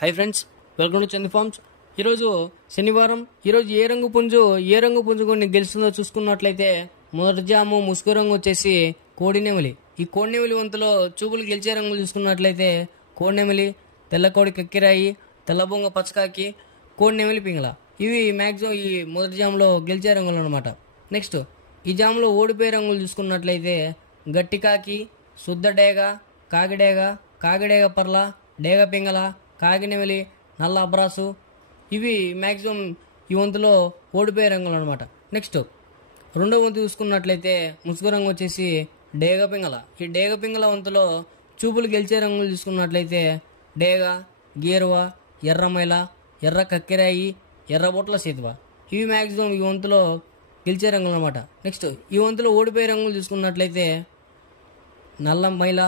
High friends, welcome to Chandi farms. ఈరోజు శనివారం. ఈరోజు ఏ రంగు పుంజు కొన్ని గెలుస్తుందో చూసుకున్నట్లయితే మొదటి జాము ముసుగు రంగు వచ్చేసి కోడినెమిలి. ఈ కోడినెమిలి వంతులో చూపులు గెలిచే రంగులు చూసుకున్నట్లయితే కోడినెమిలి, తెల్లకోడి కక్కిరాయి, తెల్లబొంగ పచ్చకాకి, కోడినెమిలి పింగళ. ఇవి మ్యాక్సిమం ఈ మొదటి జాములో గెలిచే రంగులు అనమాట. నెక్స్ట్ ఈ జాములో ఓడిపోయే రంగులు చూసుకున్నట్లయితే గట్టి కాకి, శుద్ధ డేగ, కాగిడేగ పర్ల, డేగ పింగళ, కాగినెమిలి, నల్ల అబ్రాసు. ఇవి మ్యాక్సిమం ఈ వంతులో ఓడిపోయే రంగులు అనమాట. నెక్స్ట్ రెండో వంతు చూసుకున్నట్లయితే ముసుగు రంగు వచ్చేసి డేగ పింగళ. ఈ డేగ పింగళ వంతులో చూపులు గెలిచే రంగులు చూసుకున్నట్లయితే డేగ, గేరువ, ఎర్రమైల, ఎర్ర కక్కిరాయి, ఎర్రబొట్ల సీతువ. ఇవి మ్యాక్సిమం ఈ వంతులో గెలిచే రంగులు అనమాట. నెక్స్ట్ ఈ వంతులో ఓడిపోయే రంగులు చూసుకున్నట్లయితే నల్ల మైల,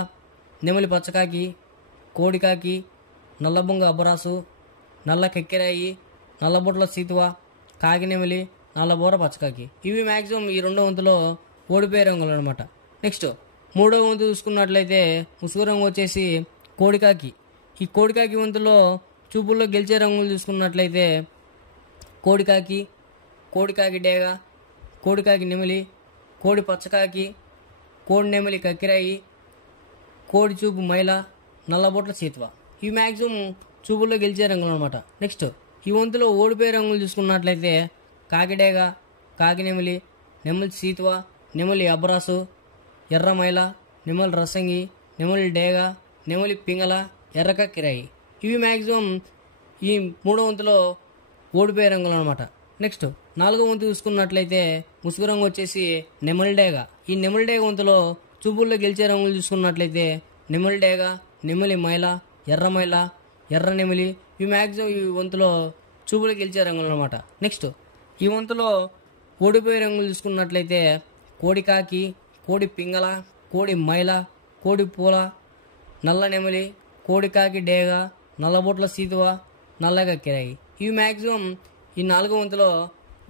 నెమలి పచ్చకాకి, కోడికాకి, నల్లబొంగ అబ్బరాసు, నల్ల కెక్కిరాయి, నల్లబొట్ల సీతువ, కాకినెమిలి, నల్లబోర పచ్చకాకి. ఇవి మ్యాక్సిమం ఈ రెండో వంతులో ఓడిపోయే రంగులు అనమాట. నెక్స్ట్ మూడో వంతు చూసుకున్నట్లయితే ముసుగు రంగు వచ్చేసి కోడికాకి. ఈ కోడికాకి వంతులో చూపుల్లో గెలిచే రంగులు చూసుకున్నట్లయితే కోడికాకి డేగ, కోడికాకి నెమిలి, కోడి పచ్చకాకి, కోడి నెమిలి కక్కిరాయి, కోడి చూపు మైల, నల్లబొట్ల సీతువ. ఇవి మ్యాక్సిమం చూపుల్లో గెలిచే రంగులు అనమాట. నెక్స్ట్ ఈ వంతులో ఓడిపోయే రంగులు చూసుకున్నట్లయితే కాకిడేగ, కాకినెమిలి, నెమలి సీతువ, నెమలి అబ్రాసు, ఎర్రమైల, నెమలి రసంగి, నెమలి డేగ, నెమలి పింగళ, ఎర్రక కిరాయి. ఇవి మ్యాక్సిమం ఈ మూడో వంతులో ఓడిపోయే రంగులు అనమాట. నెక్స్ట్ నాలుగో వంతు చూసుకున్నట్లయితే ముసుగు రంగు వచ్చేసి నెమలి డేగ. ఈ నెమలి డేగ వంతులో చూపుల్లో గెలిచే రంగులు చూసుకున్నట్లయితే నెమలి డేగ, నెమలి మైల, ఎర్రమైల, ఎర్ర నెమిలి. ఇవి మ్యాక్సిమం ఈ వంతులో చూపులు గెలిచే రంగులు అనమాట. నెక్స్ట్ ఈ వంతులో ఓడిపోయే రంగులు చూసుకున్నట్లయితే కోడికాకి, కోడి పింగళ, కోడి మైల, కోడి పూల, నల్ల నెమిలి, కోడికాకి డేగ, నల్లబొట్ల సీతువ, నల్లగా కిరాయి. ఇవి మ్యాక్సిమం ఈ నాలుగో వంతులో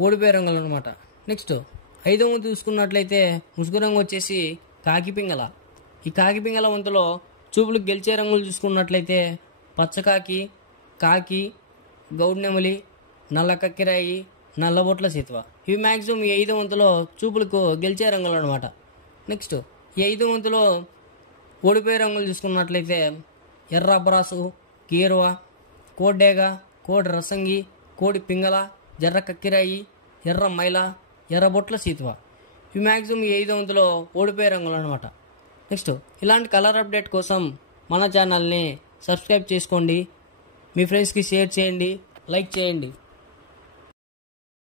ఓడిపోయే రంగులు అనమాట. నెక్స్ట్ ఐదో వంతు చూసుకున్నట్లయితే ముసుగు రంగు వచ్చేసి కాకి పింగళ. ఈ కాకి పింగళ వంతులో చూపులు గెలిచే రంగులు చూసుకున్నట్లయితే పచ్చకాకి, కాకి, గౌడ్నెమలి, నల్ల కక్కిరాయి, నల్లబొట్ల సీతువ. ఇవి మ్యాక్సిమం ఈ ఐదో వంతులో చూపులకు గెలిచే రంగులు అనమాట. నెక్స్ట్ ఈ ఐదో వంతులో ఓడిపోయే రంగులు చూసుకున్నట్లయితే ఎర్ర అబ్రాసు, గేరువ, కోడ్డేగ, కోడి రసంగి, కోడి పింగళ, ఎర్ర కక్కిరాయి, ఎర్ర మైల, ఎర్రబొట్ల సీతువ. ఇవి మ్యాక్సిమం ఈ ఐదో వంతులో ఓడిపోయే రంగులు అనమాట. నెక్స్ట్ ఇలాంటి కలర్ అప్డేట్ కోసం మన ఛానల్ని సబ్స్క్రైబ్ చేసుకోండి, మీ ఫ్రెండ్స్కి షేర్ చేయండి, లైక్ చేయండి.